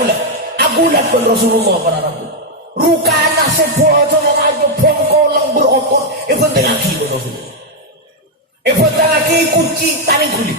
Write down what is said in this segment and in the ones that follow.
bulan. Agulat pun Rasulullah para rabu. Rukana sebojo rajo bongkolong berotot. Penting lagi pun Rasulullah. Penting lagi kunci tali kulit.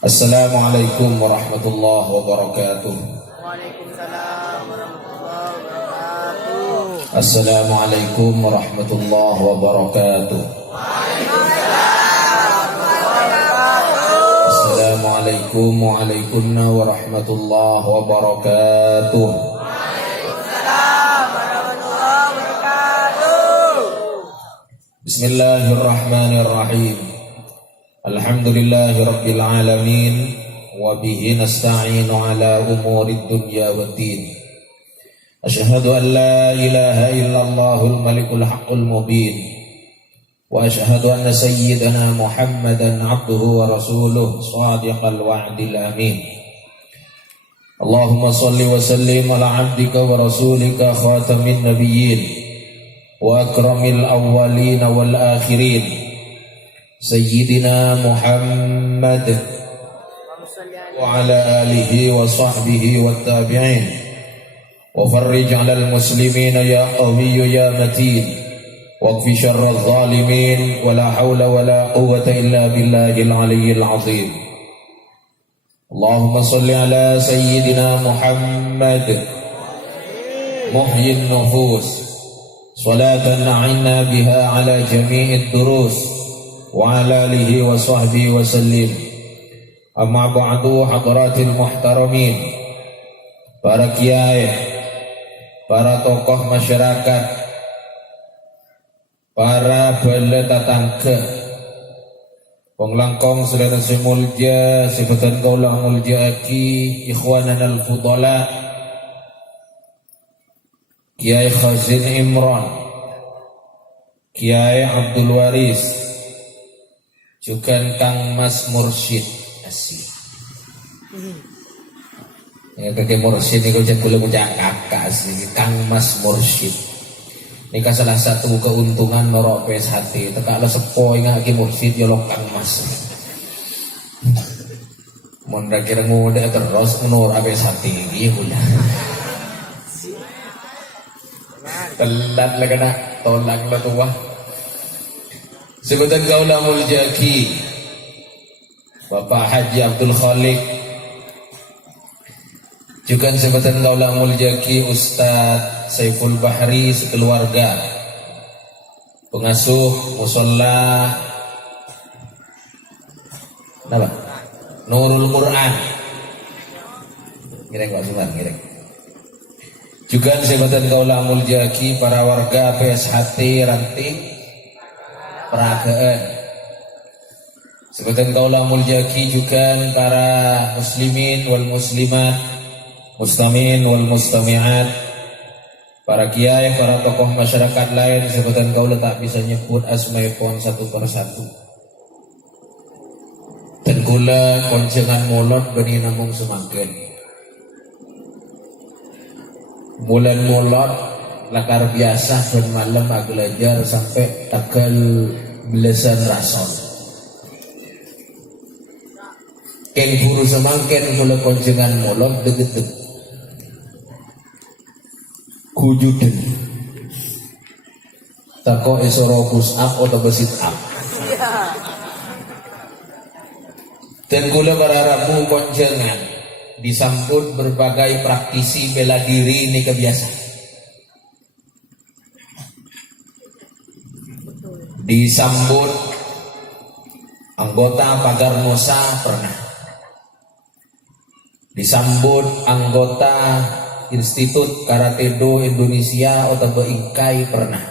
Assalamualaikum warahmatullahi wabarakatuh. Waalaikumsalam warahmatullahi wabarakatuh. Assalamualaikum warahmatullahi wabarakatuh. Assalamualaikum waalaikumna warahmatullahi wabarakatuh. Waalaikumsalam warahmatullahi wabarakatuh. Bismillahirrahmanirrahim. Alhamdulillahi rabbil alamin wa bihi nasta'inu ala umurid dunya waddin. Asyhadu an la ilaha illallahul malikul haqqul mubin wa asyhadu anna sayyidana Muhammadan abduhu wa rasuluh shadiqal wa'dil amin. Allahumma salli wa sallim ala abdika wa rasulika khatamin nabiyyin wa akramil awwalin wal akhirin Sayyidina Muhammad wa ala alihi wa sahbihi wa tabi'in wa farrij ala al-muslimin ya qawiyyu ya matin wa qfi syarra al-zalimin wa la hawla wa la quwwata illa billahil aliyyil azim. Allahumma salli ala Sayyidina Muhammad muhyin nufus salatan a'inna biha ala jami'id durus wa ala alihi wa sahbihi wa sallim. Amma ba'du, hadratil muhtaramin, para kiai, para tokoh masyarakat, para bala tatangga, wong langkong sedherek semulja, sebatan kaulah mulja aki, ikhwanan al-fudala, Kiai Khazin Imran, Kiai Abdul Waris, juga Kang Mas Mursyid asih. Ya kakek Mursyid ini kau boleh punya kakak asih. Kang Mas Mursyid. Ini kan salah satu keuntungan norok PSHT. Tekak lo sepo ingat ki Mursyid ya lo Kang Mas. Mondra kira muda terus menurut PSHT iya punya. Telat lah kena tolak lo tua. Sebutan kaulah muljaki Bapak Haji Abdul Khalik, juga sebutan kaulah muljaki Ustadz Saiful Bahri sekeluarga, pengasuh musola apa? Nurul Quran. Ngereng Pak Suman, ngereng. Juga sebutan kaulah muljaki para warga PSHT Ranting Peragaan. Sebutan kaulah muljaki juga para muslimin wal muslimat, mustamin wal mustami'at, para kiai, para tokoh masyarakat lain. Sebutan kaulah tak bisa nyebut asmaipun satu persatu. Dan kula koncengan molot beni namung semakin. Bulan molot lakar biasa dan malam aku belajar sampai takal belasan rason. Ken guru semangken kula koncengan molot deket kujuden. Tako esoro push up atau besit up. Dan kula berharap koncengan disambut berbagai praktisi bela diri ini kebiasaan. Disambut anggota Pagar Nusa pernah, disambut anggota Institut Karatedo Indonesia atau Beingkai pernah,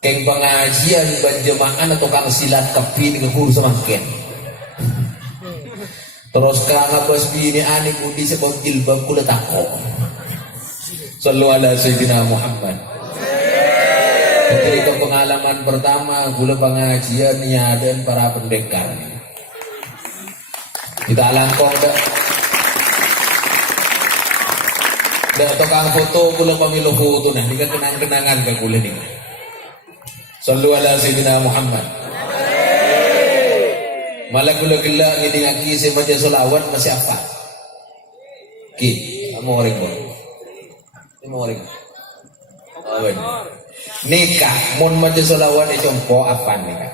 keng pengajian berjemaah atau kang silat kepi dengan guru semakin. Terus kerana bos bini ani budi sebab jilbab kula tako. Sallu ala Sayyidina Muhammad. Ketika pengalaman pertama gula pengajian dan para pendekar. Kita langkong dah. Dah tukang foto gula pemilu foto nah, ini kenang-kenangan ke gula ni. Sallu ala sayyidina Muhammad. Malah gula-gula ini ngaki saya baca solawat masih apa? Ki, kamu orang pun. Kamu orang. Awen. Nikah, mun baca solawat itu jompo apa nikah?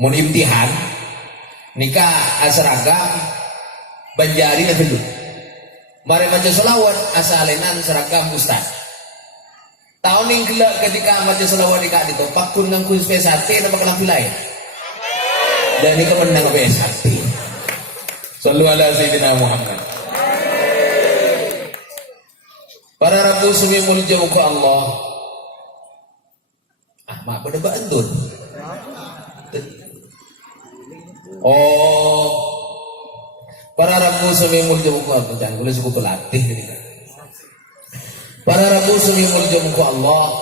Mun imtihan, nikah seragam, banjari dan dulu. Mari baca solawat asalenan seragam ustaz. Tahun ini gelap ketika baca solawat nikah itu, pakun ngangkut spesate nama kelam lain. Dan ini kemenang spesate. Sallu ala sayyidina Muhammad. Para ratu sumi mulja muka Allah. Mak pada bandun. Oh, para rabu semimul jamuku Allah, jangan boleh sebut pelatih ini kan. Para rabu semimul jamuku Allah,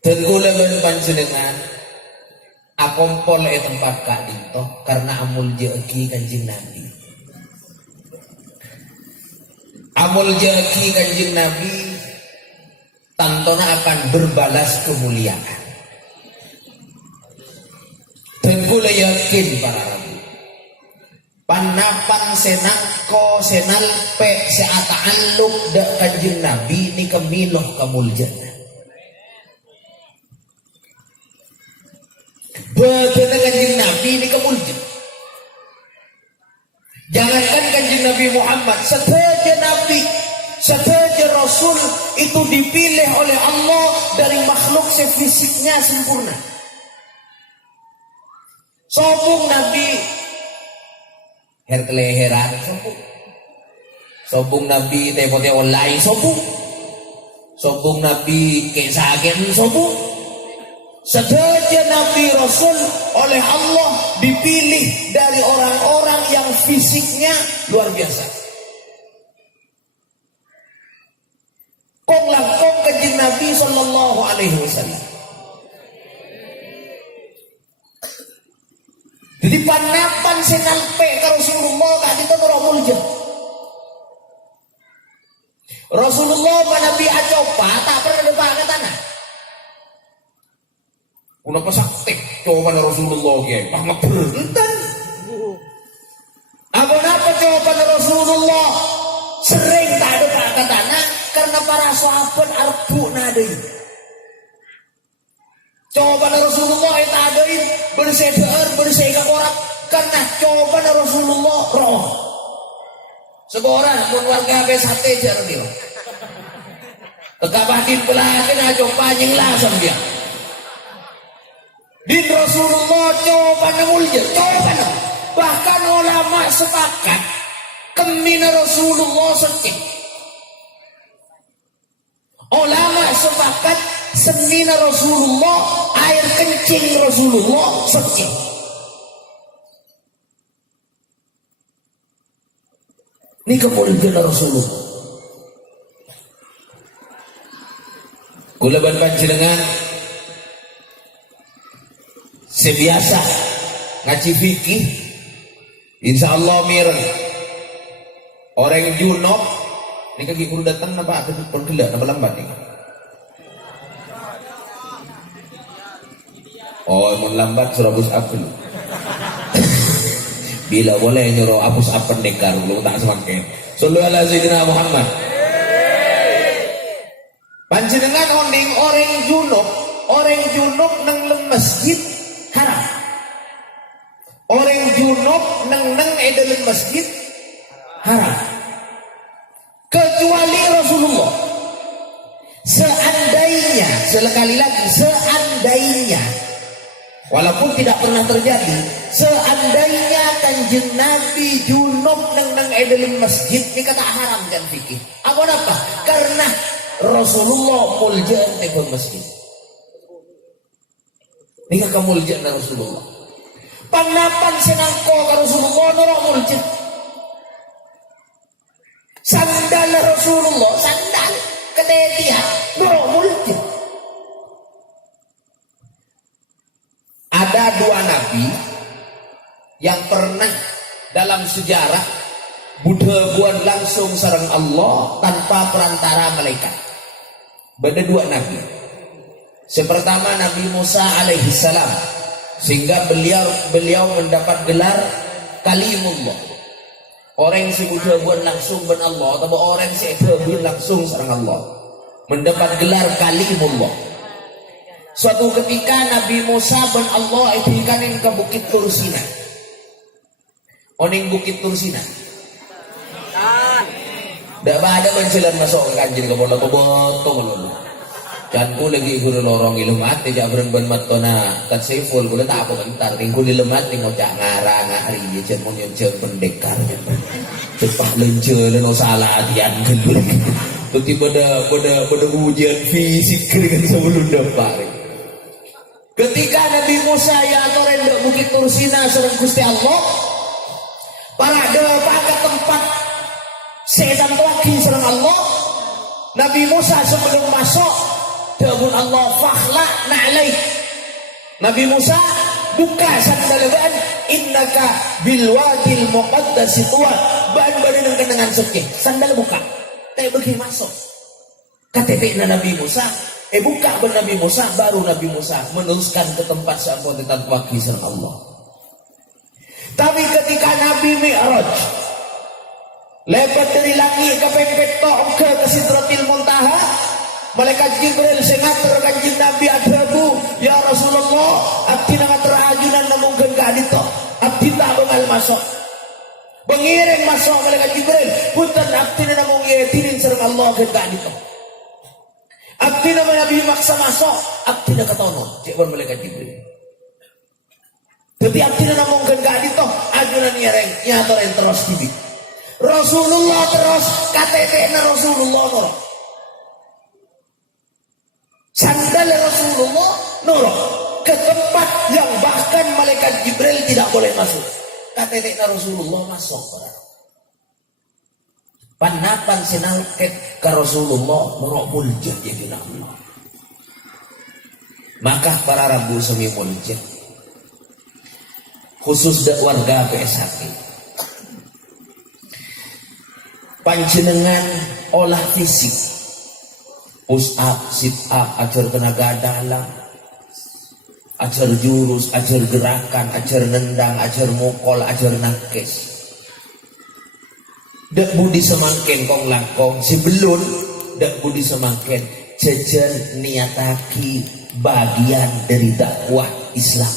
dan gula panjenengan, akompol tempat kak dito karena amul jeki kanjeng Nabi. Amul jeki kanjeng Nabi. Tantona akan berbalas kemuliaan. Dan kula yakin para rabu. Panapan senako senalpe seata'aluk dak kanjeng Nabi ni kemiloh kamuljana. Bagaimana kanjeng Nabi ni kamuljana. Jangankan kanjeng Nabi Muhammad, setiap Nabi, setiap Rasul itu dipilih oleh Allah dari makhluk sefisiknya sempurna. Sobung Nabi herkeleheran sobung. Sobung Nabi tepote online sobung. Sobung Nabi kesagen sobung. Sedaya Nabi Rasul oleh Allah dipilih dari orang-orang yang fisiknya luar biasa. Kong langkong kanjeng Nabi sallallahu alaihi wasallam. Jadi panapan senalpe ka Rasulullah kadito mulja. Rasulullah manabi acopa tak pernah lupa ke tanah. Una pasaktik coba na Rasulullah kiai, pamaper enten. Apa jawaban Rasulullah sering tak ada ke tanah. Karena para sahabat arbu nadai. Coba Rasulullah itu adain bersebar bersegak orang karena coba Rasulullah roh. Seorang pun warga besate jar dia. Kekabahin belakang aja panjang langsung dia. Din Rasulullah coba mulja, coba. Bahkan ulama sepakat kemina Rasulullah sedih. Ulama sepakat semina Rasulullah, air kencing Rasulullah sedih. Ini kemuliaan Rasulullah. Kula ban panjenengan sebiasa ngaji fikih, insyaallah mireng. Orang junub ini kaki kudu datang napa ada pun gelak napa lambat nih. Oh, mun lambat surabus apel. Bila boleh nyuruh hapus apa pendekar belum tak semakin. Sallallahu alaihi sayyidina Muhammad. Panjenengan onding orang junub nang masjid haram. Orang junub nang dalam masjid haram. Kecuali Rasulullah. Seandainya, sekali lagi, seandainya, walaupun tidak pernah terjadi, seandainya kanjeng Nabi junub nang dalam masjid, ini kata haram kan fikih. Apa? Karena Rasulullah muljaan di masjid. Ini kemuljaan Rasulullah. Panapan senangko ke Rasulullah nora muljaan. Sandal Rasulullah, sandal kedetian, nur yang pernah dalam sejarah Buddha buat langsung sareng Allah tanpa perantara malaikat. Beda dua nabi. Sepertama Nabi Musa alaihissalam, sehingga beliau mendapat gelar Kalimullah. Orang si Buddha buat langsung ben Allah, atau orang si Buddha langsung sareng Allah, mendapat gelar Kalimullah. Suatu ketika Nabi Musa ben Allah itikanin ke Bukit Tursina. Oning Bukit Tursina. Dak ada bencelan masuk ke kanjeng ke bola botong lho. Janku lagi guru lorong ilumat tidak bereng matona kat seiful kula tak apa bentar ringku dilemat ning ngocak ngarang hari ye jen mun jen pendekar. Cepat lencel no salah dian gelur. Tiba-tiba pada ujian fisik dengan sebelum dapat. Ketika Nabi Musa ya atoren dek Bukit Tursina sareng Gusti Allah, para depa ke tempat sedang lagi sareng Allah. Nabi Musa sebelum masuk dawuh Allah fakhla na'laik. Nabi Musa buka sandalean innaka bil wadil muqaddas tuwa ban badan dengan sekeh sandal buka teh bagi masuk KTP Nabi Musa buka ben Nabi Musa baru Nabi Musa meneruskan ke tempat sampun tetap waki sareng Allah. Tapi ketika Nabi Mi'raj lepas dari langit ke petok ke Sidratil Muntaha, malaikat Jibril sengatur kanjeng Nabi adrabu ya Rasulullah abdi ngatur ajunan namungkeun ka adito abdi tak bengal masuk bengiring masuk malaikat Jibril punten abdi namung yetinin sareng Allah ke adito abdi nama Nabi maksa masuk abdi katono cek pun malaikat Jibril tapi abdi namungkeun ka adito ajunan yereng nyator terus tibi Rasulullah terus KTP na Rasulullah noro sandal Rasulullah nurut ke tempat yang bahkan malaikat Jibril tidak boleh masuk. KTP Rasulullah masuk. Panapan sinalket ke Rasulullah nurut muljah jadi Allah. Maka para rabu semi muljah khusus dak warga PSHP panjenengan olah fisik push up, sit up, ajar tenaga dalam, ajar jurus, ajar gerakan, ajar nendang, ajar mukol, ajar nangkes. Dak budi semangken kong langkong, si belun dak budi semangken jajan niataki bagian dari dakwah Islam,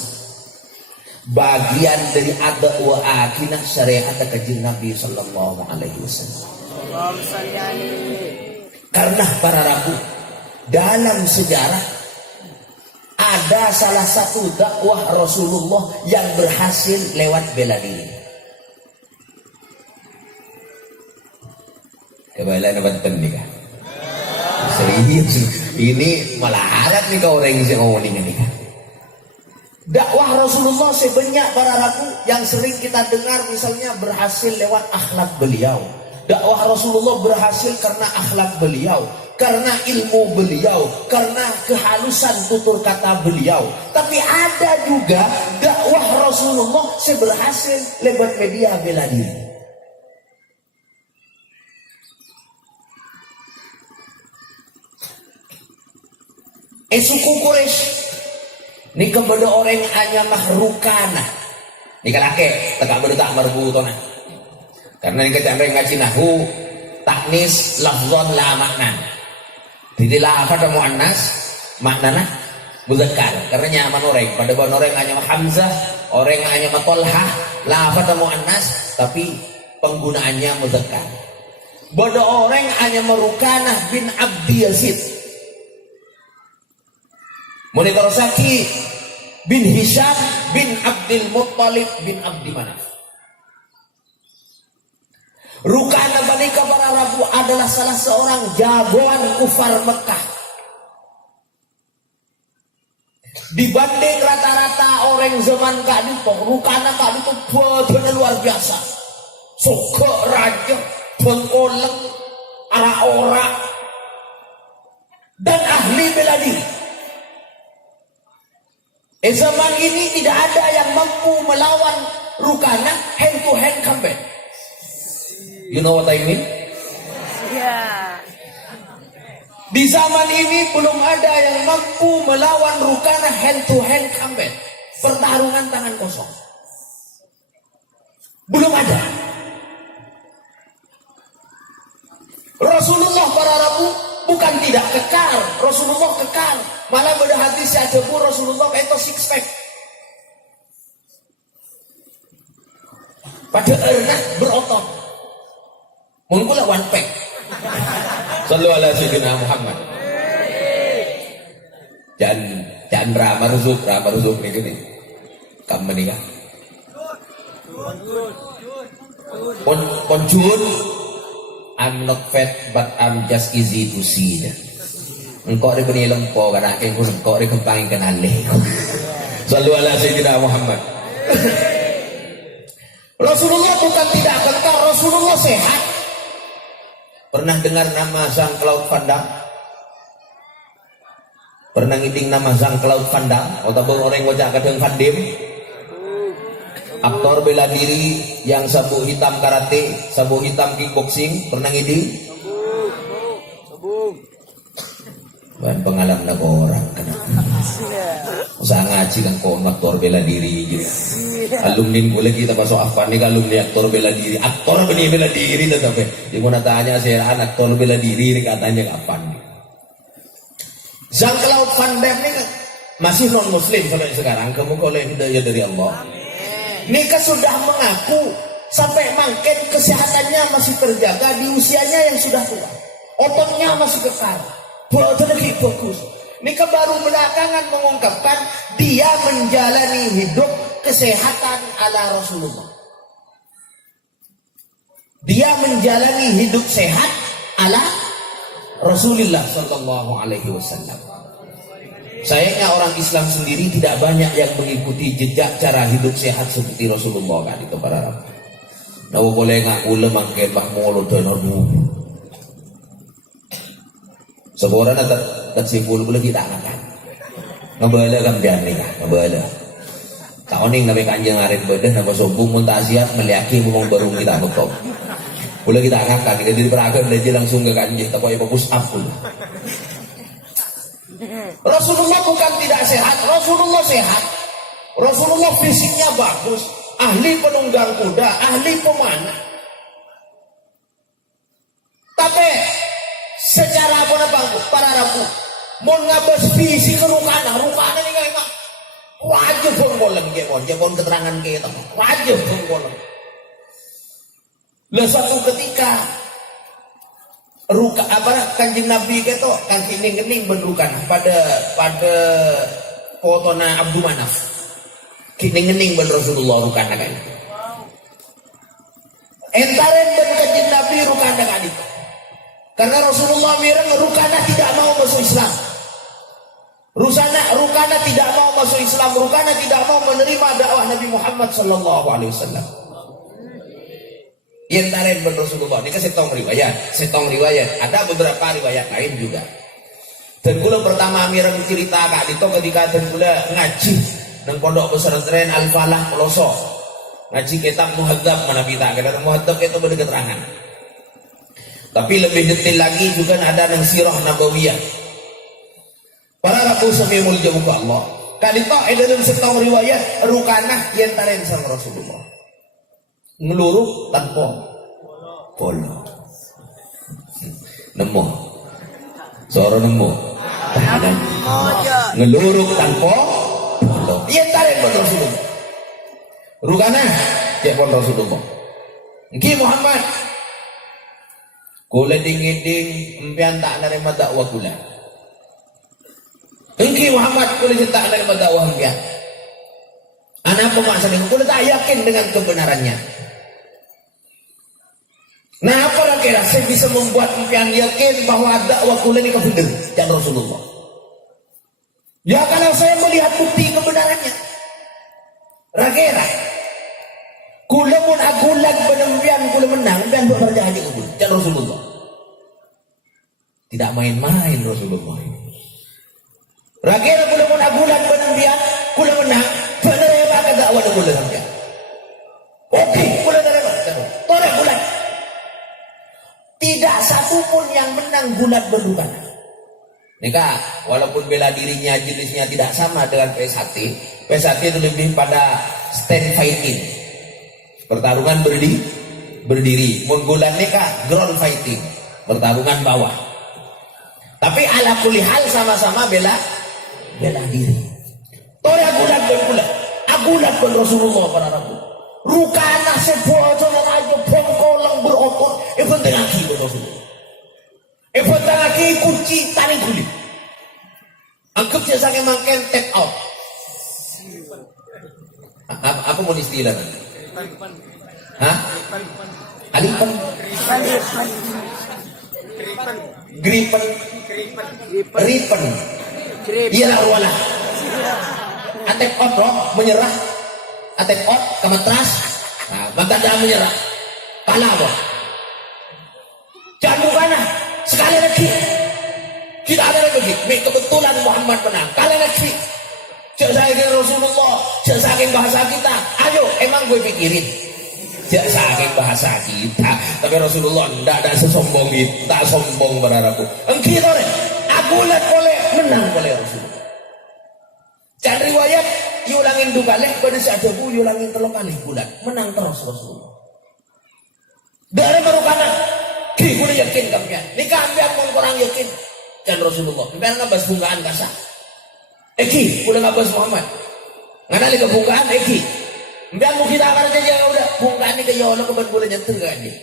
bagian dari dakwah akinah syariat kanjeng Nabi sallallahu alaihi wasallam. Karena para rabu dalam sejarah ada salah satu dakwah Rasulullah yang berhasil lewat bela diri. Kebaikan banten nih kan? Serius ini malah alat nih kau orang yang ngomong ini kan? Dakwah Rasulullah sebanyak para rabu yang sering kita dengar misalnya berhasil lewat akhlak beliau. Dakwah Rasulullah berhasil karena akhlak beliau, karena ilmu beliau, karena kehalusan tutur kata beliau. Tapi ada juga dakwah Rasulullah berhasil lewat media bela diri. Suku Quraisy ini kepada orang hanya mahrukana. Ini kalake tegak berdak marbutona. Karena ini kecandang ngaji nahu taknis lafzon la makna. Jadi lafaz ada muannas maknana muzakkar. Karena nyaman orang pada bahwa orang hanya hamzah, orang hanya matolhah, lafaz ada muannas tapi penggunaannya muzakkar. Pada orang hanya merukanah bin Abdi Yazid. Munikarosaki bin Hisham bin Abdul Muttalib bin Abdi Manaf. Rukana Bani para Rabu adalah salah seorang jagoan kufar Mekah. Dibanding rata-rata orang zaman kadito, Rukana kadito betul luar biasa. Sogok raja, bengkoleng, ara-ora, dan ahli bela diri. Zaman ini tidak ada yang mampu melawan rukana hand to hand combat. You know what I mean? Yeah. Di zaman ini belum ada yang mampu melawan rukana hand to hand combat. Pertarungan tangan kosong. Belum ada. Rasulullah para rabu bukan tidak kekal. Rasulullah kekal. Malah pada hadis saya jebur Rasulullah kayak itu six pack. Pada enak berotot. Mungkin one pack. Sallu ala sayyidina Muhammad. Jangan ramah-rusuk nih gini. Kamu nih kan? Konjun. I'm not fat but I'm just easy to see. Engkau ada beri lempo karena engkau ada kempangin kenali. Sallu ala sayyidina Muhammad. Rasulullah bukan tidak kekal, Rasulullah sehat. Pernah dengar nama Jean-Claude Van Damme? Pernah ngiding nama Jean-Claude Van Damme? Atau orang wajah kadang Van Damme? Aktor bela diri yang sabuk hitam karate, sabuk hitam kickboxing, pernah ngiding? Bahan pengalaman nak orang kena. Usaha ngaji kan kau aktor bela diri gitu. Alumni gue lagi kita masuk apa nih alumni aktor bela diri. Aktor benih bela diri tetapi dia mau tanya saya aktor bela diri ini katanya kapan? Jean-Claude Van Damme ini masih non muslim sampai sekarang. Kamu oleh hidayah dari Allah. Nika sudah mengaku sampai mangken kesehatannya masih terjaga di usianya yang sudah tua. Ototnya masih kekal. Badan lagi bagus. Nika baru belakangan mengungkapkan dia menjalani hidup kesehatan ala Rasulullah. Dia menjalani hidup sehat ala Rasulullah sallallahu alaihi wasallam. Sayangnya orang Islam sendiri tidak banyak yang mengikuti jejak cara hidup sehat seperti Rasulullah kan itu para Arab. Nah boleh ngaku lemangke bah molo donormu. Seborang tersimpul boleh kita akan. Ngebala kan dia nih kan, ngebala. Tahun ini nabi kanjeng arit bedah nama sombong muntah siap meliaki ngomong baru kita betul. Boleh kita angkat, kita jadi peragam belajar langsung ke kanjeng, tapi ya fokus up pun. Rasulullah bukan tidak sehat, Rasulullah sehat. Rasulullah fisiknya bagus, ahli penunggang kuda, ahli pemanah. Tapi secara apa para rabu, mau ngabas fisik rukana ini nggak wajib penggolan jangan keterangan kita, wajib penggolan. Lah satu ketika kanjeng Nabi keto kan kening bendukan pada fotona Abdul Manaf. Kening ben Rasulullah rukana kan. Entaren ben kanjeng Nabi rukana kan itu. Karena Rasulullah mireng rukana tidak mau masuk Islam. Rukana tidak mau masuk Islam, rukana tidak mau menerima dakwah Nabi Muhammad sallallahu alaihi wasallam. Yang taren ben Rasulullah ini kan setong riwayat. Ada beberapa riwayat lain juga. Dan kula pertama mireng cerita kak dito ketika dan kula ngaji nang pondok pesantren Al Falah Peloso. Ngaji kitab Muhadzab mana kita kitab Muhadzab itu berketerangan. Tapi lebih detail lagi juga ada nang sirah nabawiyah. Para rabu sami mulya muka Allah. Kali tak ada dalam setong riwayat rukanah yang taren sama Rasulullah. Ngeluruh tanpa polo. Nemu. Suara nemu. Ngeluruh tanpa polo. Yang taren sama Rasulullah. Rukanah yang pun Rasulullah. Nki Muhammad. Kula ding-ding empian tak nerima dakwah kula. Engki Muhammad kula tak nerima dakwah empian. Anak pemaksaan kula tak yakin dengan kebenarannya. Nah apa kira saya bisa membuat empian yakin bahwa dakwah kula ini benar dan Rasulullah. Ya kalau saya melihat bukti kebenarannya. Rakira. Kula pun agulag penempian kula menang dan bekerja haji kubur dan Rasulullah. Tidak main-main Rasulullah. Rakira kula pun agulag penempian kula menang benar ya pakai dakwah kula sampai. aku pun yang menang gulat berukana. Nika, walaupun bela dirinya jenisnya tidak sama dengan PS1 itu lebih pada stand fighting, pertarungan berdiri. Menggulan nika ground fighting, pertarungan bawah. Tapi ala kulli hal sama-sama bela diri. Toya agulat pun Rasulullah para rabu. Rukana sebojo aja bongkolong berotot, penting lagi Rasulullah. Penting lagi kunci tali kulit. Anggap saya sakit mangken tap out. Apa mau istilah? Hah? Alipan? Gripen? Ripen? Iya lah wala. Atep out bro, menyerah. Atep out, kemetras. Nah, maka jangan menyerah. Kalah bro. Jangan bukana. Sekali lagi. Tidak ada lagi. Kebetulan Muhammad menang. Kali lagi. Jangan saking Rasulullah. Jangan saking bahasa kita. Ayo, emang gue pikirin. Jangan saking bahasa kita. Tapi Rasulullah tidak ada sesombong itu. Tak sombong berharapku. Engkau tore. Aku lihat boleh menang boleh Rasulullah. Jangan riwayat. Yulangin 2 kali. Pada saat itu yulangin 3 kali bulan. Menang terus Rasulullah. Dari baru kanan. Kau yakin kamu. Nikah ambil pun kurang yakin. Dan Rasulullah. Biar ngabas bungkaan kasar. Eki, udah ngabas Muhammad. Nganali ke bungkaan, Eki. Biar mau kita akan aja udah. Bungkaan ini ke Yolo keban boleh nyantir kan dia.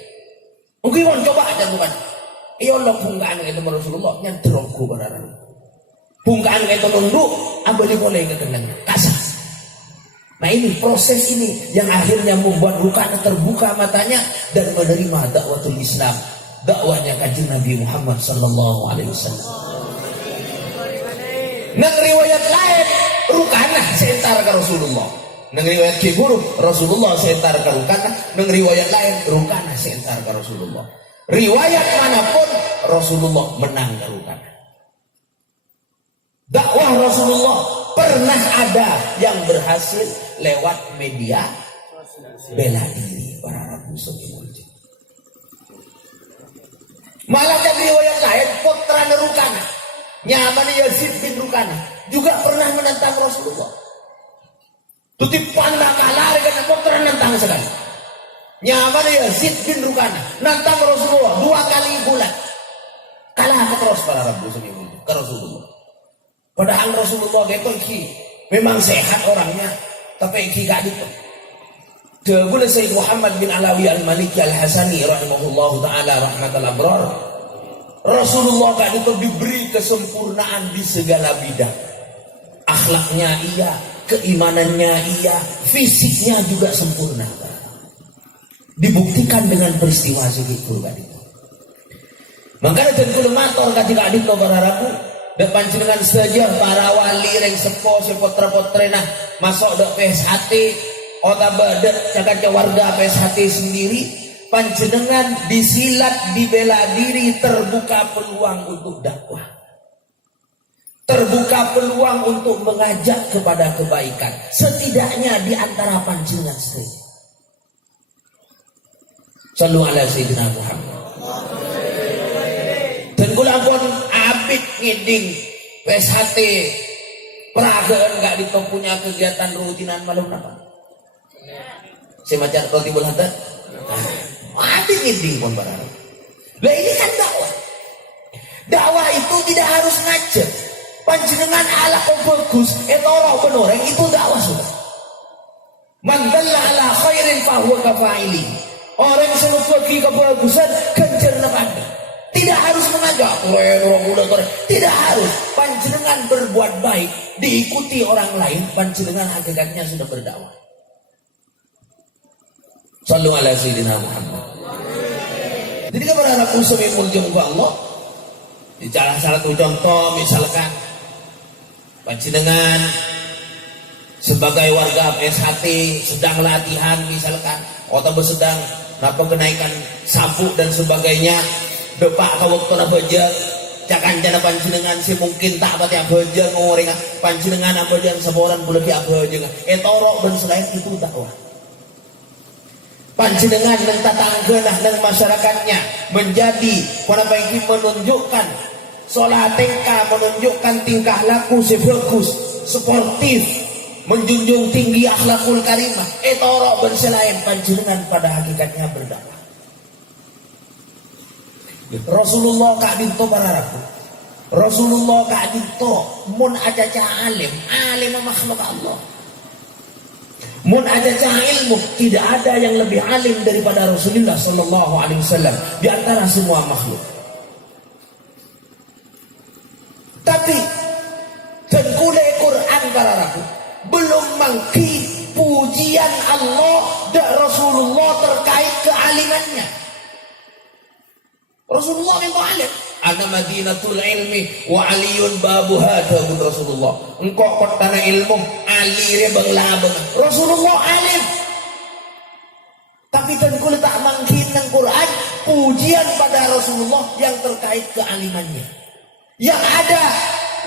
Mungkin mau coba aja bukan. Yolo bungkaan itu Rasulullah. Nyantir aku benar. Bungkaan itu nunduk. Abadi boleh kekenangan. Kasar. Nah ini proses ini yang akhirnya membuat Rukana terbuka matanya dan menerima dakwatul Islam. Dakwahnya kanjeng Nabi Muhammad sallallahu alaihi wasallam. Nang riwayat lain Rukana seentara ke Rasulullah. Nang riwayat ki guru Rasulullah seentara ke Rukana, nang riwayat lain Rukana seentara ke Rasulullah. Riwayat manapun Rasulullah menang ke Rukana. Dakwah Rasulullah pernah ada yang berhasil lewat media bela diri para Rabu Sohibulji. Malah dari riwayat lain putra Rukana nyaman Yazid bin Rukana juga pernah menentang Rasulullah. Tuti pandang kalah dengan putra nentang sekali. Nyaman Yazid bin Rukana nentang Rasulullah 2 kali bulan. Kalah terus para Rabu Sohibulji ke Rasulullah. Padahal Rasulullah itu memang sehat orangnya, tapi gak gitu. Dahulu Sayyid Muhammad bin Alawi al-Maliki al-Hasani rahimahullahu ta'ala rahmatal abrar. Rasulullah gak itu diberi kesempurnaan di segala bidang. Akhlaknya iya, keimanannya iya, fisiknya juga sempurna. Dibuktikan dengan peristiwa segitu gak itu. Makanya dan kulmator ketika adik no berharapku depan jenengan saja para wali reng sepo potra-potrena masuk dok PSHT otak badet cakat warga PSHT sendiri panjenengan disilat dibela diri terbuka peluang untuk dakwah, terbuka peluang untuk mengajak kepada kebaikan setidaknya di antara panjenengan sendiri. Sallu ala Sayyidina Muhammad. Dan kula pun abid ngiding PSHT peragaan gak punya kegiatan rutinan malam apa? Semacam roti bulatan. Abid ngiding pun barang. Lah ini kan dakwah. Dakwah itu tidak harus ngajak. Panjenengan ala bagus, etoro penoreng itu dakwah sudah. Man dalla ala khairin fahuwa kafaili. Orang yang selalu pergi kebagusan kejar pada. Tidak harus mengajak, tidak harus. Panjenengan berbuat baik, diikuti orang lain, panjenengan hakikatnya sudah berdakwah. Sallu ala Sayyidina Muhammad. Jadi kita berharap usumi muljung ke Allah. Di salah satu contoh misalkan panjenengan sebagai warga PSHT sedang latihan misalkan, atau sedang kenaikan sabuk dan sebagainya. Depak ka waktu na bajang cakan jana panjenengan si mungkin tak pati bajang ngoreng panjenengan bajang saboran boleh di bajang etoro dan selain itu dakwah. panjenengan nang tatanggenah nang masyarakatnya menjadi yang menunjukkan sholat tingkah, menunjukkan tingkah laku sebagus, sportif, menjunjung tinggi akhlakul karimah. Etoro berselain panjenengan pada hakikatnya berdakwah. Rasulullah ka'binto bararaku. Rasulullah ka'binto mun aja alim, alim makhluk Allah. Mun aja ilmu, tidak ada yang lebih alim daripada Rasulullah sallallahu alaihi wasallam di antara semua makhluk. Tapi tengkulai Quran bararaku belum mangki pujian Allah dan Rasulullah terkait kealimannya. Rasulullah itu alim. Ana madinatul ilmi wa aliyun babuha dawud Rasulullah. Engkau kotana ilmu, Ali rebang labang. Rasulullah alim. Tapi tengkul tak mangkin nang Quran pujian pada Rasulullah yang terkait kealimannya. Yang ada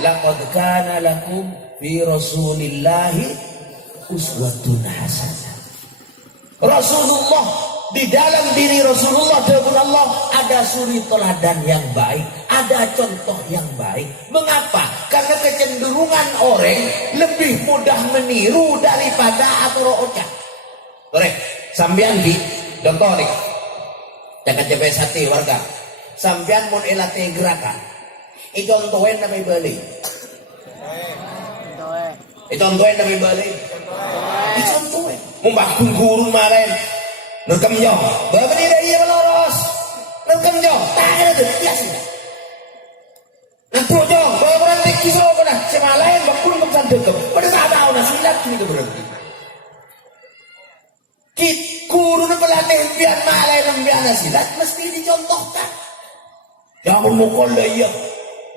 laqad kana lakum fi Rasulillahi uswatun hasanah. Rasulullah, di dalam diri Rasulullah dengan Allah ada suri teladan yang baik, ada contoh yang baik. Mengapa? Karena kecenderungan orang lebih mudah meniru daripada atau ocak. Korek, sampean di contoh nih, jangan cepet hati warga. Sampean mau elatih gerakan, itu contohin namanya balik. Itu contohin namanya balik. Itu contohin. Membakun guru kemarin. Nekam yo, bapak dia iya meloros. Nekam yo, tangan itu biasa. Nanti yo, bapak berhenti kisah apa nak? Semalain bakun kemsan dekem. Pada saat tahu nak silat ini berhenti. Kit guru nak pelatih biar malai biar silat mesti dicontohkan. Jangan mukul dah iya.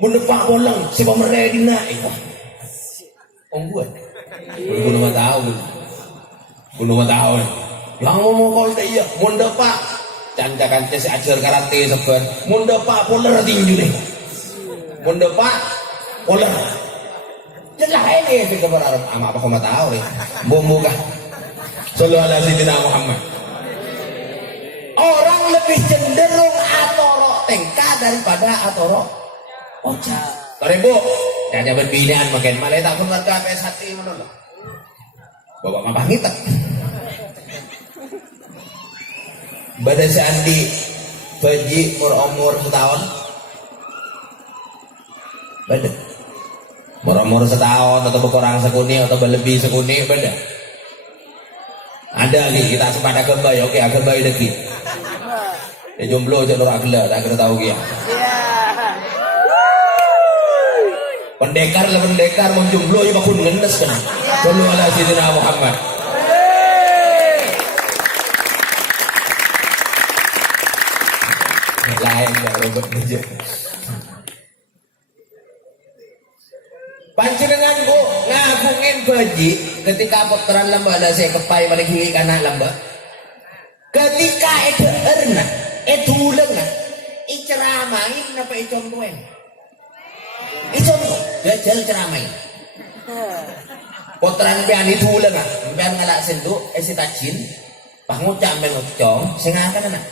Menepak bolang sebab mereka dinaik. Ongguan. Guru nama tahu. Guru nama tahu. Yang ngomong kalau dia munda pak canda kan si ajar karate seban munda pak poler tinju deh munda pak poler jelas ini kita berharap ama apa kau tahu deh bumbu kah sallallahu alaihi sayyidina Muhammad. Orang lebih cenderung atoro tengka daripada atoro oca. Ribu jangan berbinaan makin malah tak pun warga PS1 menolak bawa mapah ngitek. Pada sandi baji umur setahun, pada umur setahun atau berkurang sekuni atau berlebih sekuni pada ada lagi kita sepada kembali oke kembali lagi. Ya jomblo jalur agla tak kena tahu dia. Pendekar lah pendekar mau jomblo ya bakun ngenes kan. Sallallahu alaihi sayyidina Muhammad. Lain gak robot aja. Panjenengan bu ngagungin baji ketika puteran lembah ada saya kepai pada kiri kanan lembah. Ketika itu erna, itu lengah, iceramain apa icontoin? Icontoin, jajal ceramain. Puteran pian itu lengah, pian ngelak sendu, esitajin, pangucap mengucong, sengakan anak.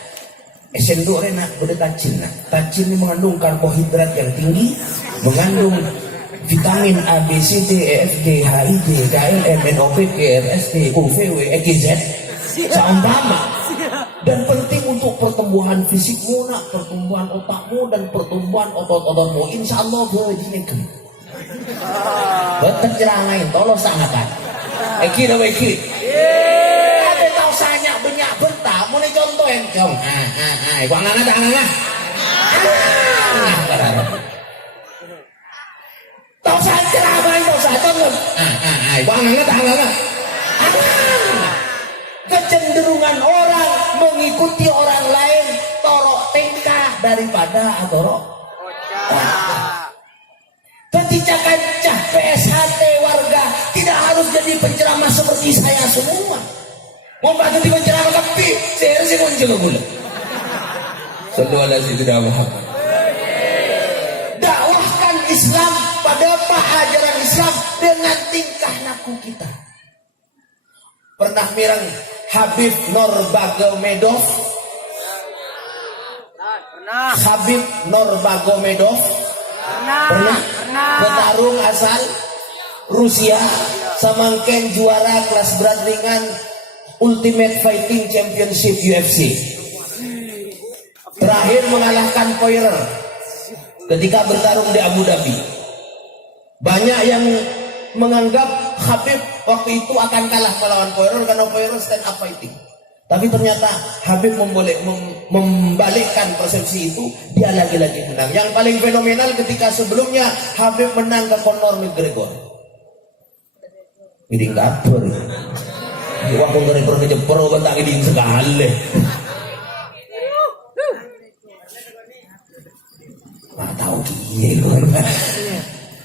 Sendok rena boleh tajin. Tajin ini mengandung karbohidrat yang tinggi, mengandung vitamin A, B, C, D, E, F, G, H, I, J, K, L, M, N, O, P, Q, R, S, T, U, V, W, X, Y, Z. Seumpama dan penting untuk pertumbuhan fisikmu, nak, pertumbuhan otakmu dan pertumbuhan otot-ototmu. Insya Allah begini kan. Betul ceramain, tolong sangatkan. Eki nama Eki. Ada tahu sanyak banyak bertak, mulai contohin. Jom, buang nana tak nana. Tahu saya ceramain, tahu saya contoh. Buang nana tak nana. Kecenderungan orang mengikuti orang lain torok tingkah daripada torok. Ketika kancah PSHT warga tidak harus jadi penceramah seperti saya semua. Mau bantu di penceramah tapi saya harus muncul gula. Sallallahu alaihi wasallam. Dakwahkan Islam pada ajaran Islam dengan tingkah laku kita. Pernah mirang Habib Nurmagomedov? Pernah. Habib Nurmagomedov pernah bertarung asal Rusia, samangken juara kelas berat ringan Ultimate Fighting Championship UFC. Terakhir mengalahkan Poirier ketika bertarung di Abu Dhabi. Banyak yang menganggap Habib waktu itu akan kalah melawan Poirier karena Poirier stand up fighting. Tapi ternyata Habib membalikkan persepsi itu, dia lagi-lagi menang. Yang paling fenomenal ketika sebelumnya Habib menang ke Conor McGregor. Ini kapur. Wah, Conor McGregor ngejepor kan tak ngiding sekali. Nggak tahu dia kan.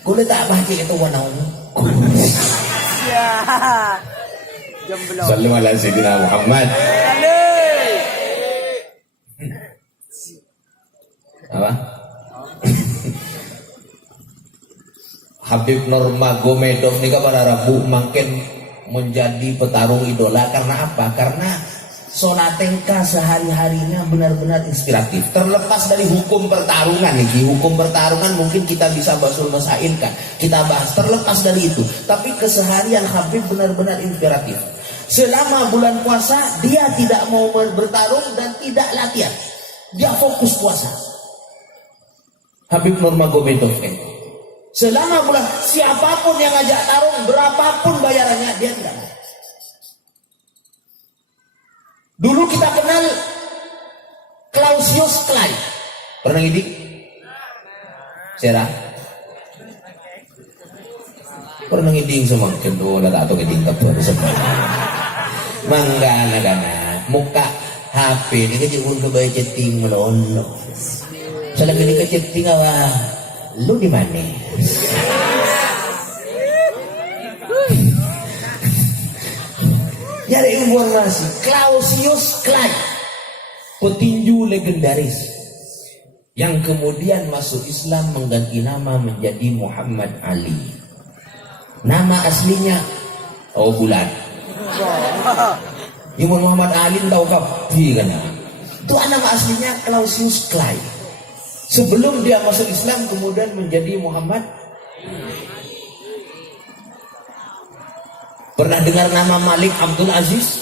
Kulit tak baca itu warna ungu. Ya. Jemblok. Sallallahu alaihi wasallam Muhammad. Apa? Habib Nurmagomedov ini para Rabu makin menjadi petarung idola karena apa? Karena Sonatengka sehari-harinya benar-benar inspiratif. Terlepas dari hukum pertarungan nih, hukum pertarungan mungkin kita bisa basul masailkan, kita bahas. Terlepas dari itu, tapi keseharian Habib benar-benar inspiratif. Selama bulan puasa dia tidak mau bertarung dan tidak latihan, dia fokus puasa. Habib Nurmagomedov ini selama bulan, siapapun yang ngajak tarung, berapapun bayarannya, dia tidak mau. Dulu kita kenal Clausius Clay. Pernah ngidik? Serah? Pernah ngiding sama kedua lah atau ngiding kapur semua. Manggana muka HP ni kerja pun kebaik chatting melolong. Salah kini ke chatting awak. Lu di mana? Nyari informasi. Clausius Clay, petinju legendaris yang kemudian masuk Islam mengganti nama menjadi Muhammad Ali. Nama aslinya bulan. Imam Muhammad Ali tahu kapi kan? Itu nama aslinya Clausius Clay. Sebelum dia masuk Islam kemudian menjadi Muhammad. Pernah dengar nama Malik Abdul Aziz?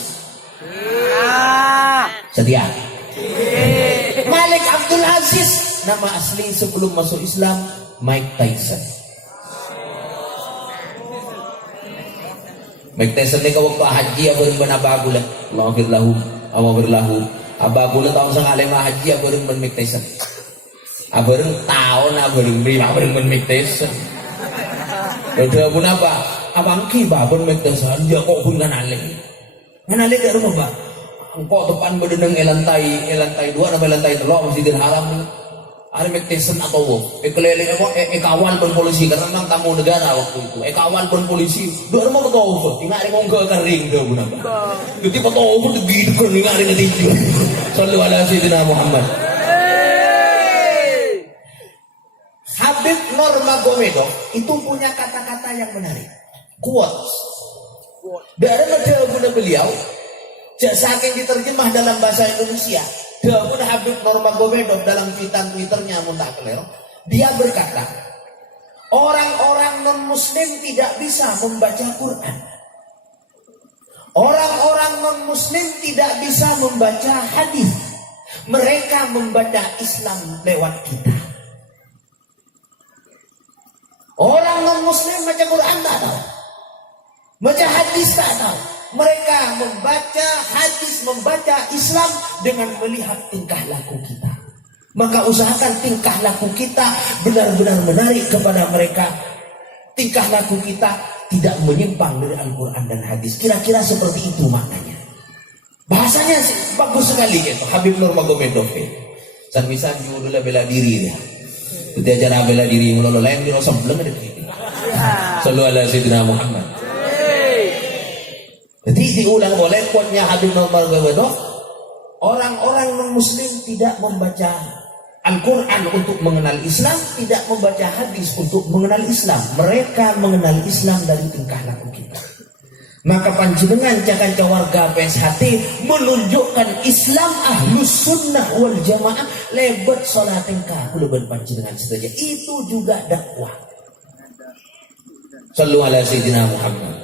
Setia. Malik Abdul Aziz nama asli sebelum masuk Islam Mike Tyson. Mike Tyson ni kawag pa haji ako rin ba nabagulat? Allahumma abagulat ako sa kalima haji ako rin ba Mike Tyson? Ako rin tao na ako rin ba Mike Tyson? Kaya po na ba? Abang kibabon Mike Tyson, dia kok pun nganalik dari rumah ba? Kok depan berdenang elantai 2 nama elantai 3 Masjidil Haram. Ada Mike Tyson atau keliling apa? Kawal pun polisi karena memang tamu negara waktu itu. Kawal pun polisi. Dua rumah betul. Tinggal ada ngongga kering dah guna. Jadi betul pun begitu kan tinggal ada tinggi. Sallallahu alaihi wasallam Muhammad. Habib Nurmagomedov itu punya kata-kata yang menarik. Quotes. Dari macam beliau, saking diterjemah dalam bahasa Indonesia. Dahulu Habib Nurmagomedov dalam Twitternya Muntakelero, dia berkata, orang-orang non-Muslim tidak bisa membaca Quran. Orang-orang non-Muslim tidak bisa membaca hadis. Mereka membaca Islam lewat kita. Orang non-Muslim baca Quran tak tahu, baca hadis tak tahu. Mereka membaca hadis, membaca Islam dengan melihat tingkah laku kita. Maka usahakan tingkah laku kita benar-benar menarik kepada mereka. Tingkah laku kita tidak menyimpang dari Al-Quran dan hadis. Kira-kira seperti itu maknanya. Bahasanya bagus sekali gitu. Habib Nurmagomedov. San-misan judulnya bela diri ya. Itu acara bela diri mulai lain di rosam belum ada gitu. Sallallahu alaihi wasallam Muhammad. Jadi diulang oleh quote-nya Habib Nurmagomedov, orang-orang non-Muslim tidak membaca Al-Quran untuk mengenal Islam, tidak membaca hadis untuk mengenal Islam. Mereka mengenal Islam dari tingkah laku kita. Maka panjenengan jangan ke warga PSHT menunjukkan Islam ahlus sunnah wal jamaah lebet sholatin kaku lebet panjenengan saja. Itu juga dakwah. Sallu ala sayyidina Muhammad.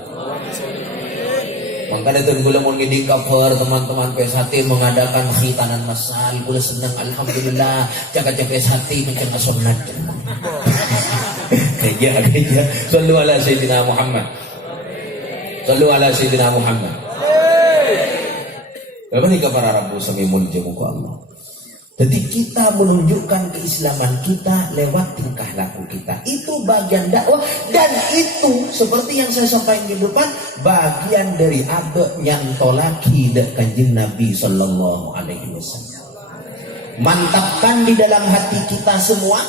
Makanya itu gula mau ngiding cover teman-teman PSHT mengadakan khitanan massal. Gula senang alhamdulillah jaga PSHT mencegah sunat. Kerja. Sallu ala sayyidina Muhammad. Sallu ala sayyidina Muhammad. Berapa nih para Rabu sami mulia muka Allah. Jadi kita menunjukkan keislaman kita lewat tingkah laku kita. Itu bagian dakwah dan itu seperti yang saya sampaikan di depan bagian dari adab yang tolaki dari kanjeng Nabi sallallahu alaihi wasallam. Mantapkan di dalam hati kita semua,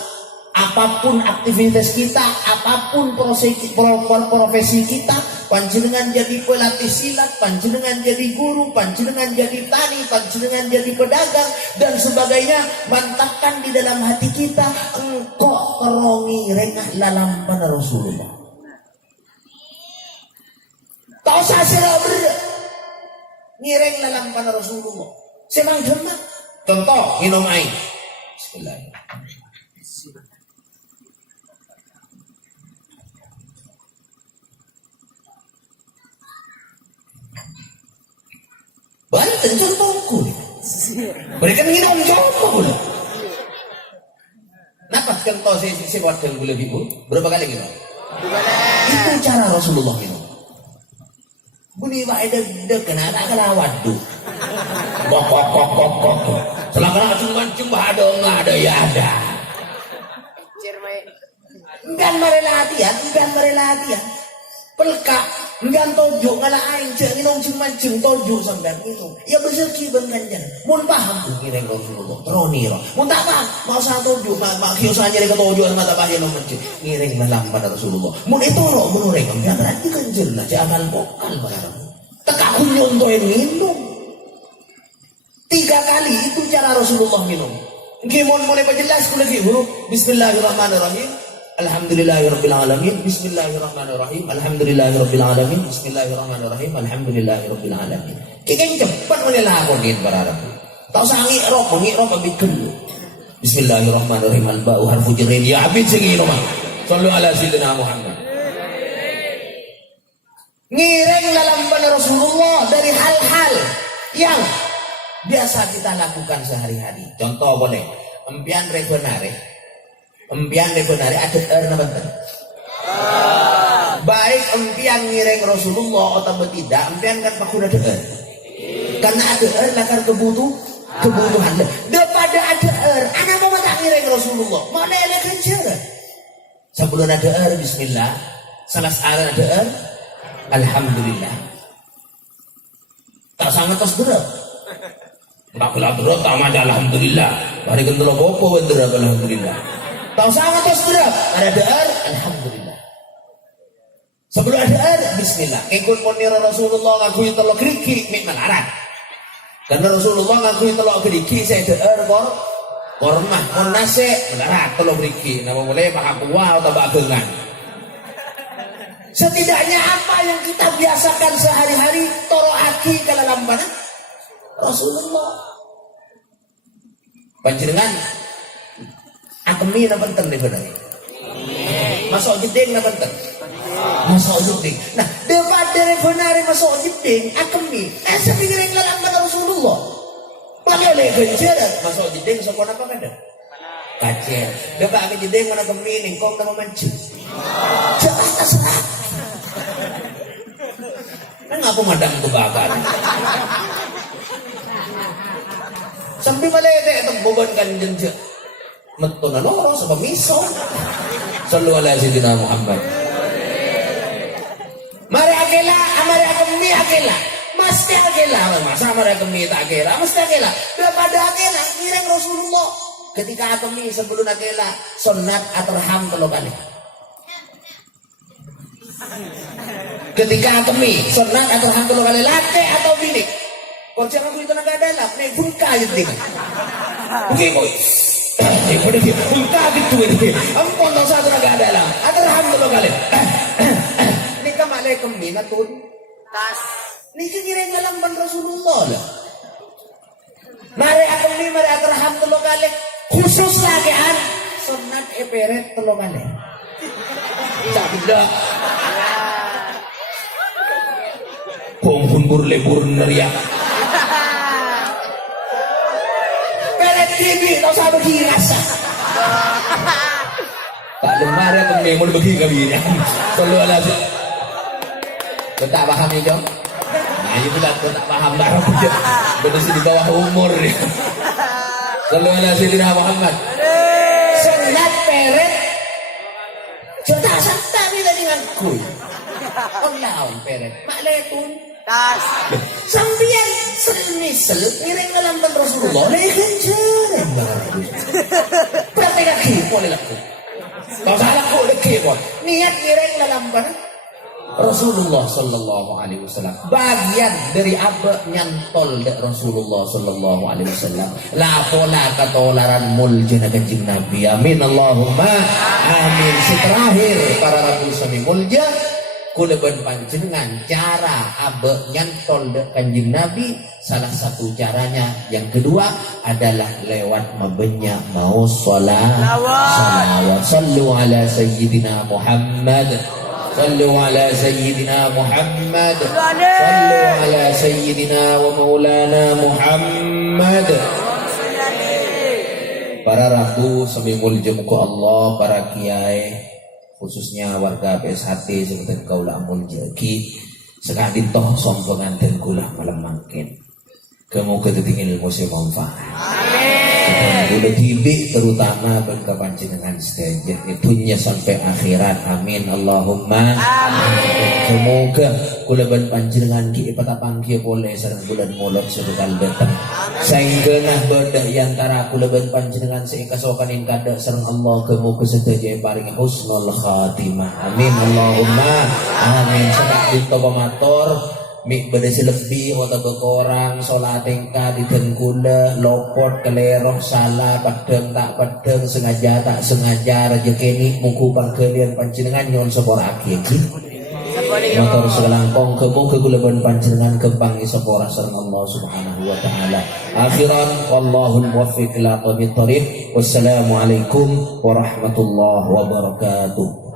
apapun aktivitas kita, apapun profesi kita, panjenengan jadi pelatih silat, panjenengan jadi guru, panjenengan jadi tani, panjenengan jadi pedagang dan sebagainya, mantapkan di dalam hati kita engkau kerongi rengah lalampan Rasulullah. Tak usah selalu ngireng lalampan Rasulullah. Semang demak. Contoh minum air. Bismillahirrahmanirrahim. Banten contohku. Mereka minum contoh. Kenapa contoh si wadang gula ibu? Berapa kali minum? Itu cara Rasulullah minum. Buni waedah kenapa kalau wadu? Kok. Selama cuma ada ya ada. Enggak mare latihan. Pelka, enggak tojo ngalah aing cek nginong cing tojo sampean minum. Ya rezeki benganjan. Mun paham tuh ngireng Rasulullah. Troni ro. Mun tak paham, mau sa tojo, mak kiosanya ke tojo mata bahaya no mencik. Ngireng malam pada Rasulullah. Mun itu ro mun rek enggak berarti kanjel lah jangan vokal barang. Teka kunyon to minum. 3 kali itu cara Rasulullah minum. Gimon mulai perjelas lagi huruf Bismillahirrahmanirrahim. Alhamdulillahirabbil alamin. Bismillahirrahmanirrahim. Alhamdulillahirabbil alamin. Bismillahirrahmanirrahim. Alhamdulillahirabbil alamin. Kenging cepat menelakonin para Arab. Tak usah ngikrop abikul. Bismillahirrahmanirrahim. Al-ba'u harfu jarrin ya abid sing ngino mah. Sallu ala sayyidina Muhammad. Ngireng dalam pada Rasulullah dari hal-hal yang biasa kita lakukan sehari-hari. Contoh boleh. Empian regonare ada erna benten. Baik empian ngireng Rasulullah atau tidak, empian kan pakuna ada er. Karena ada er lakar kebutuhan. Daripada ada er, anak mau tak ngireng Rasulullah. Mana ele kejar? Sebelum ada er, bismillah. Salah searah ada er, alhamdulillah. Tak sangat tos berat. Tak pula berat, tak ada alhamdulillah. Hari kendala bopo wendera alhamdulillah. Tak sangat tos berat. Ada er, alhamdulillah. Sebelum ada er, bismillah. Ikut monir Rasulullah ngakui telok keriki, mik melarat. Karena Rasulullah ngakui telok keriki, saya ada er kormah, monase melarat telok keriki. Nama boleh pakai kuah atau bagengan. Setidaknya apa yang kita biasakan sehari-hari toroaki ke dalam mana? Rasulullah. Panjenengan akemi na benten di benar. Masuk jeding na benten. Masuk jeding. Nah, daripada benar masuk jeding akemi. Sepinggir dalam mana Rasulullah. Pakai oleh genjer masuk jeding sokon apa kada? Kacir. Dapat ke jeding mana kemi ning kong nama mencet. Cepat terserah. Kan aku madam kebakar. Sampai malete itong buban kan jenje. Meto na loro sa pamiso. Sallu ala sayyidina Muhammad. Mari akemi akela. Mesti akela. Masa mari akemi tak akela. Mesti akela. Daripada akela ngireng Rasulullah. Ketika akemi sebelum akela sunat atrham 3 kali. Ketika akemi sunat atrham 3 kali laki atau bini. Kau jangan aku itu naga dalam, nih buka gitu. Oke kau, buka gitu ini. Ampun dong satu naga dalam. Atrham 3 kali. Ini kamalai kemi natun. Tas. Niki ngiring lalamban Rasulullah lah. Mari akan ni mari akan raham telo kali. Khusus lagi an sunat eperet telo kali. Sabda. Kumpul burlebur neriak. Peret TV tak usah bagi rasa. Tak dengar ya temen mau bagi kami ya. Selalu ada. Kau tak paham ni Jom? Nah itu lah kau tak paham dah. Betul sih di bawah umur ni. Selalu ada Sayyidina Muhammad. Sunat peret. Sudah santai bila dengan kuy. Allah peret. Mak letun. Tas. Sambian semisal ngiring dalam ban Rasulullah. Lekan jarang banget. Berarti kaki boleh laku. Kau salah kok leki pun. Niat ngiring dalam ban Rasulullah sallallahu alaihi wasallam. Bagian dari apa nyantol dek Rasulullah sallallahu alaihi wasallam. Lapola katolaran muljana kanjeng Nabi. Amin Allahumma amin. Terakhir para rasul sami mulja kula ben panjenengan cara abe nyantol dek kanjeng Nabi. Salah satu caranya yang kedua adalah lewat membenya mau salawat. Sallu ala sayyidina Muhammad. Sallu ala sayyidina Muhammad. Sallu ala sayyidina wa maulana Muhammad. Para ratu sami mulja muka Allah, para kiai khususnya warga PSHT seperti kaulah mulja ki sekali toh sompongan dan kula malam makin kamu keteting ilmu si manfaat. Udah tibi terutama bangga panjenengan stage itunya sampai akhirat. Amin Allahumma amin. Semoga kula ban panjenengan ki patapang ki boleh sareng bulan mulak sedekal datang. Saenggeunah beda antara kula ban panjenengan seikasokanin kada sareng Allah kemuga sedaya paring husnul khatimah. Amin Allahumma amin. Sadak ditoba matur mik bedesi lebih wata bekorang sholat tingka di kula lopot keleroh salah padeng tak padeng sengaja tak sengaja rezeki muku pangkelian panjenengan nyon sepor akhir motor segelangkong kemu kegulaban panjenengan kembang sepora sareng Allah subhanahu wa ta'ala. Akhiran wallahul muwaffiq ila aqwamit thoriq. Wassalamualaikum warahmatullahi wabarakatuh.